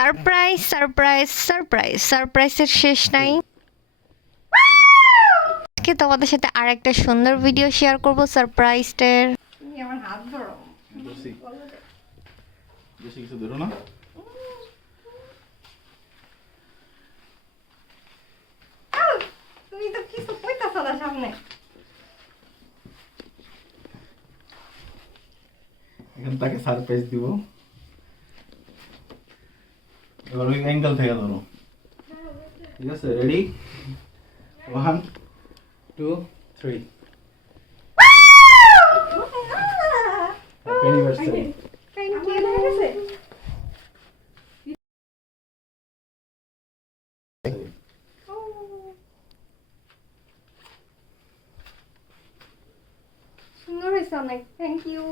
Surprise surprise surprise সারপ্রাইজের শেষ নাই। আজকে তোমাদের সাথে আরেকটা সুন্দর ভিডিও শেয়ার করব সারপ্রাইজের। আমার হাত ধরো। বেশি কিছু ধরো না। তুমি তো কিছু কইতাছো না সামনে। এখন তাকে সারপ্রাইজ দিব। এবার ওই অ্যাঙ্গেল থেকে ধরো, ঠিক আছে? Ready, 1 2 3। Happy anniversary. Thank you. সুন্দর হয়েছে অনেক, থ্যাংক ইউ।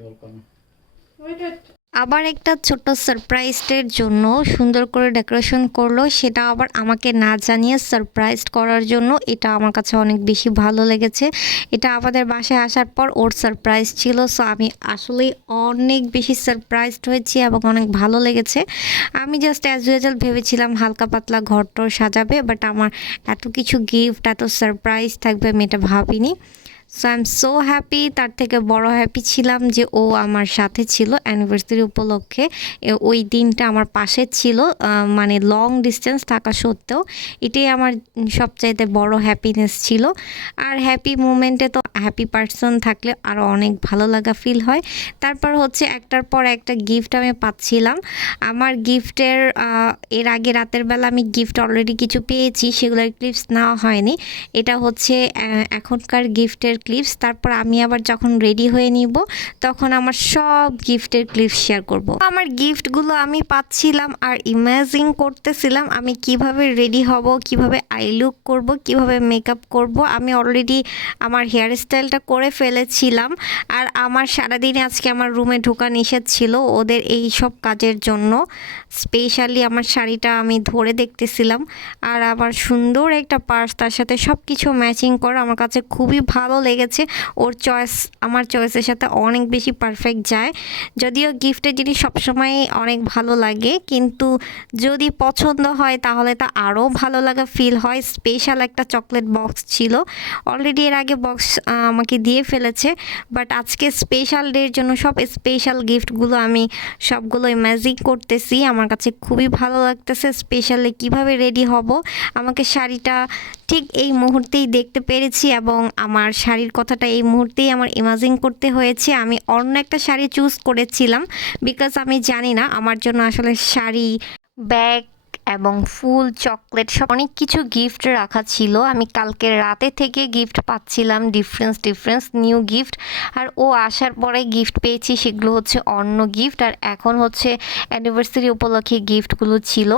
ওয়েলকাম। আবার একটা ছোট সারপ্রাইজের জন্য সুন্দর করে ডেকোরেশন করলো, সেটা আবার আমাকে না জানিয়ে সারপ্রাইজ করার জন্য। এটা আমার কাছে অনেক বেশি ভালো লেগেছে। এটা আমাদের বাসায় আসার পর ওর সারপ্রাইজ ছিল, সো আমি আসলেই অনেক বেশি সারপ্রাইজড হয়েছি এবং অনেক ভালো লেগেছে। আমি জাস্ট অ্যাজ ইউজুয়াল ভেবেছিলাম হালকা পাতলা ঘরটর সাজাবে, বাট আমার এত কিছু গিফট, এত সারপ্রাইজ থাকবে আমি এটা ভাবিনি। So I am so happy. তার থেকে বড় হ্যাপি ছিলাম যে ও আমার সাথে ছিল অ্যানিভার্সারি উপলক্ষে। ওই দিনটা আমার পাশে ছিল, মানে লং ডিস্টেন্স থাকা সত্ত্বেও এটাই আমার সবচাইতে বড় হ্যাপিনেস ছিল। আর হ্যাপি মুমেন্টে তো হ্যাপি পারসন থাকলে আরও অনেক ভালো লাগা ফিল হয়। তারপর হচ্ছে একটার পর একটা গিফট আমি পাচ্ছিলাম। আমার গিফটের এর আগে রাতের বেলা আমি গিফট অলরেডি কিছু পেয়েছি, সেগুলোর ক্লিপস নেওয়া হয়নি। এটা হচ্ছে এখনকার গিফটের ক্লিপস। তারপর আমি আবার যখন রেডি হয়ে নিব তখন আমার সব গিফটের ক্লিপস শেয়ার করব। আমার গিফটগুলো আমি পাচ্ছিলাম আর ইমাজিন করতেছিলাম আমি কিভাবে রেডি হব, কিভাবে আই লুক করব, কিভাবে মেকআপ করব। আমি অলরেডি আমার হেয়ার স্টাইলটা করে ফেলেছিলাম। আর আমার সারাদিনে আজকে আমার রুমে ঢোকা নিষেধ ছিল ওদের এই সব কাজের জন্য। স্পেশালি আমার শাড়িটা আমি ধরে দেখতেছিলাম, আর আবার সুন্দর একটা পার্স, তার সাথে সব কিছু ম্যাচিং করা আমার কাছে খুবই ভালো লেগেছে। ওর চয়েস আমার চয়েসের সাথে অনেক বেশি পারফেক্ট যায়। যদিও গিফটের জিনিস সবসময় অনেক ভালো লাগে, কিন্তু যদি পছন্দ হয় তাহলে তা আরও ভালো লাগা ফিল হয়। স্পেশাল একটা চকলেট বক্স ছিল, অলরেডি এর আগে বক্স আমাকে দিয়ে ফেলেছে, বাট আজকে স্পেশাল ডের জন্য সব স্পেশাল গিফটগুলো আমি সবগুলো ইমাজিন করতেছি। আমার কাছে খুবই ভালো লাগতেছে। স্পেশালি কিভাবে রেডি হব, আমাকে শাড়িটা ঠিক এই মুহূর্তেই দেখতে পেরেছি এবং আমার শাড়ির কথাটা এই মুহূর্তেই আমার ইমাজিন করতে হয়েছে। আমি অন্য একটা শাড়ি চুজ করেছিলাম, বিকজ আমি জানি না আমার জন্য আসলে শাড়ি, ব্যাগ এবং ফুল, চকলেট সব অনেক কিছু গিফট রাখা ছিল। আমি কালকে রাতে থেকে গিফট পাচ্ছিলাম, ডিফারেন্স নিউ গিফট। আর ও আসার পরে গিফট পেয়েছি, সেগুলো হচ্ছে অন্য গিফট। আর এখন হচ্ছে অ্যানিভার্সারি উপলক্ষে গিফটগুলো ছিল।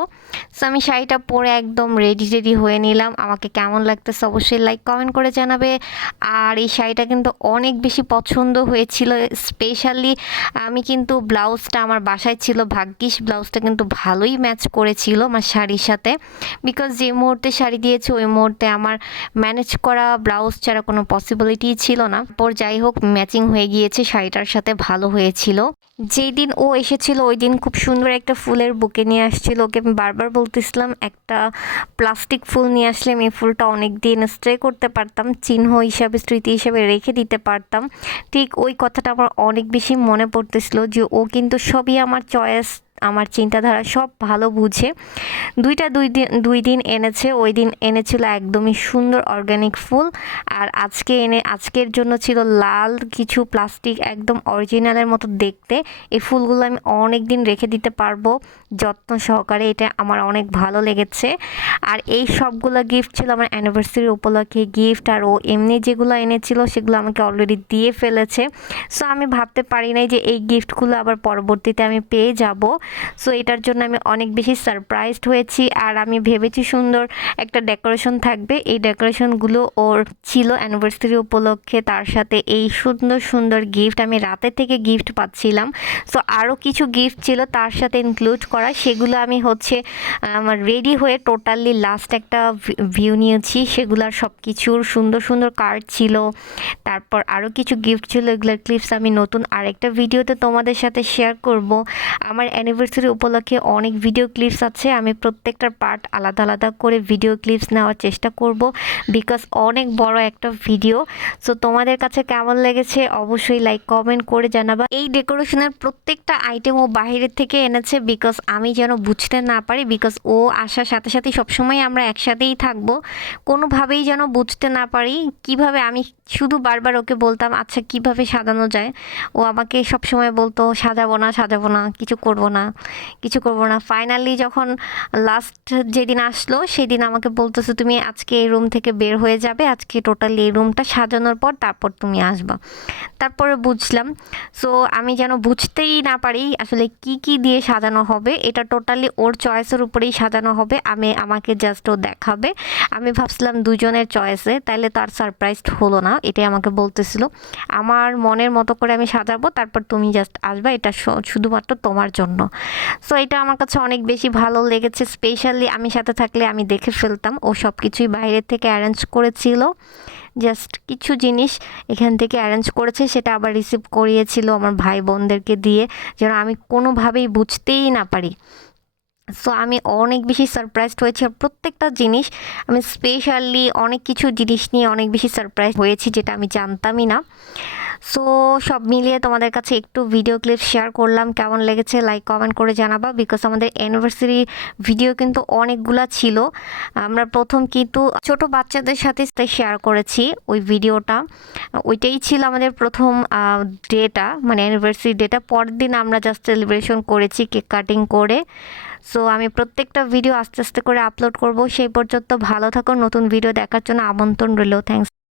সো আমি শাড়িটা পরে একদম রেডি হয়ে নিলাম। আমাকে কেমন লাগতেছে অবশ্যই লাইক কমেন্ট করে জানাবে। আর এই শাড়িটা কিন্তু অনেক বেশি পছন্দ হয়েছিল। স্পেশালি আমি কিন্তু ব্লাউজটা আমার বাসায় ছিল, ভাগ্যিস ব্লাউজটা কিন্তু ভালোই ম্যাচ করেছিল আমার শাড়ির সাথে, বিকজ যে মুহূর্তে শাড়ি দিয়েছে ওই মুহূর্তে আমার ম্যানেজ করা ব্লাউজ ছাড়া কোনো পসিবিলিটি ছিল না। পর যাই হোক ম্যাচিং হয়ে গিয়েছে, শাড়িটার সাথে ভালো হয়েছিল। যেই দিন ও এসেছিল ওই দিন খুব সুন্দর একটা ফুলের বুকে নিয়ে আসছিল। ওকে আমি বারবার বলতেছিলাম একটা প্লাস্টিক ফুল নিয়ে আসলে আমি এই ফুলটা অনেক দিন স্টে করতে পারতাম, চিহ্ন হিসাবে, স্মৃতি হিসাবে রেখে দিতে পারতাম। ঠিক ওই কথাটা আমার অনেক বেশি মনে পড়তেছিল যে ও কিন্তু সবই আমার চয়েস, আমার চিন্তাধারা সব ভালো বুঝে। দুই দিন এনেছে। ওই দিন এনেছিল একদমই সুন্দর অর্গানিক ফুল, আর আজকের জন্য ছিল লাল কিছু প্লাস্টিক, একদম অরিজিনালের মতো দেখতে। এই ফুলগুলো আমি অনেক দিন রেখে দিতে পারবো যত্ন সহকারে, এটা আমার অনেক ভালো লেগেছে। আর এই সবগুলো গিফট ছিল আমার অ্যানিভার্সারি উপলক্ষে গিফট। আর ও এমনি যেগুলো এনেছিল সেগুলো আমাকে অলরেডি দিয়ে ফেলেছে। সো আমি ভাবতে পারি নাই যে এই গিফটগুলো আবার পরবর্তীতে আমি পেয়ে যাব। সো এটার জন্য আমি অনেক বেশি সারপ্রাইজড হয়েছি। আর আমি ভেবেছি সুন্দর একটা ডেকোরেশন থাকবে, এই ডেকোরেশনগুলো ওর ছিল অ্যানিভার্সারি উপলক্ষে। তার সাথে এই সুন্দর সুন্দর গিফট, আমি রাতে থেকে গিফট পাচ্ছিলাম। সো আরও কিছু গিফট ছিল তার সাথে ইনক্লুড করা, সেগুলো আমি হচ্ছে আমার রেডি হয়ে টোটালি লাস্ট একটা ভিউ নিয়েছি। সেগুলোর সব কিছুর সুন্দর সুন্দর কার্ড ছিল, তারপর আরও কিছু গিফট ছিল। এগুলোর ক্লিপস আমি নতুন আরেকটা ভিডিওতে তোমাদের সাথে শেয়ার করব। আমার অ্যানিভার্সারি অ্যানিভার্সারি উপলক্ষে অনেক ভিডিও ক্লিপস আছে, আমি প্রত্যেকটার পার্ট আলাদা আলাদা করে ভিডিও ক্লিপস নেওয়ার চেষ্টা করব বিকজ অনেক বড় একটা ভিডিও। সো তোমাদের কাছে কেমন লেগেছে অবশ্যই লাইক কমেন্ট করে জানাবা। এই ডেকোরেশনের প্রত্যেকটা আইটেম ও বাইরের থেকে এনেছে বিকজ আমি যেন বুঝতে না পারি, বিকজ ও আসার সাথে সাথে সবসময় আমরা একসাথেই থাকবো, কোনোভাবেই যেন বুঝতে না পারি কিভাবে। আমি শুধু বারবার ওকে বলতাম আচ্ছা কিভাবে সাজানো যায়, ও আমাকে সবসময় বলতো সাজাবো না সাজাবো না, কিছু করবো না কিছু করবো না। ফাইনালি যখন লাস্ট যেদিন আসলো সেদিন আমাকে বলতেছে তুমি আজকে এই রুম থেকে বের হয়ে যাবে, আজকে টোটালি এই রুমটা সাজানোর পর তারপর তুমি আসবা। তারপরে বুঝলাম। সো আমি যেন বুঝতেই না পারি আসলে কি কি দিয়ে সাজানো হবে, এটা টোটালি ওর চয়েসের উপরেই সাজানো হবে। আমাকে জাস্ট ও দেখাবে। আমি ভাবছিলাম দুজনের চয়েসে, তাইলে তার সারপ্রাইজড হলো না, এটাই আমাকে বলতেছিল আমার মনের মতো করে আমি সাজাবো, তারপর তুমি জাস্ট আসবা, এটা শুধুমাত্র তোমার জন্য। সো এটা আমার কাছে অনেক বেশি ভালো লেগেছে। স্পেশালি আমি সাথে থাকলে আমি দেখে ফেলতাম ও সব কিছুই বাইরের থেকে অ্যারেঞ্জ করেছিল, জাস্ট কিছু জিনিস এখান থেকে অ্যারেঞ্জ করেছে, সেটা আবার রিসিভ করিয়েছিল আমার ভাই বোনদেরকে দিয়ে, যেন আমি কোনোভাবেই বুঝতেই না পারি। সো আমি অনেক বেশি সারপ্রাইজড হয়েছি, আর প্রত্যেকটা জিনিস আমি স্পেশালি অনেক কিছু জিনিস নিয়ে অনেক বেশি সারপ্রাইজ হয়েছি যেটা আমি জানতামই না। সো সব মিলিয়ে তোমাদের কাছে একটু ভিডিও ক্লিপ শেয়ার করলাম, কেমন লেগেছে লাইক কমেন্ট করে জানাবা। বিকজ আমাদের অ্যানিভার্সারি ভিডিও কিন্তু অনেকগুলা ছিল, আমরা প্রথম কিন্তু ছোট বাচ্চাদের সাথে শেয়ার করেছি ওই ভিডিওটা, ওইটাই ছিল আমাদের প্রথম ডেটা, মানে অ্যানিভার্সারি ডেটা। পরের দিন আমরা জাস্ট সেলিব্রেশন করেছি কেক কাটিং করে। সো আমি প্রত্যেকটা ভিডিও আস্তে আস্তে করে আপলোড করব। সেই পর্যন্ত ভালো থাকো, নতুন ভিডিও দেখার জন্য আমন্ত্রণ রইল। থ্যাংকস।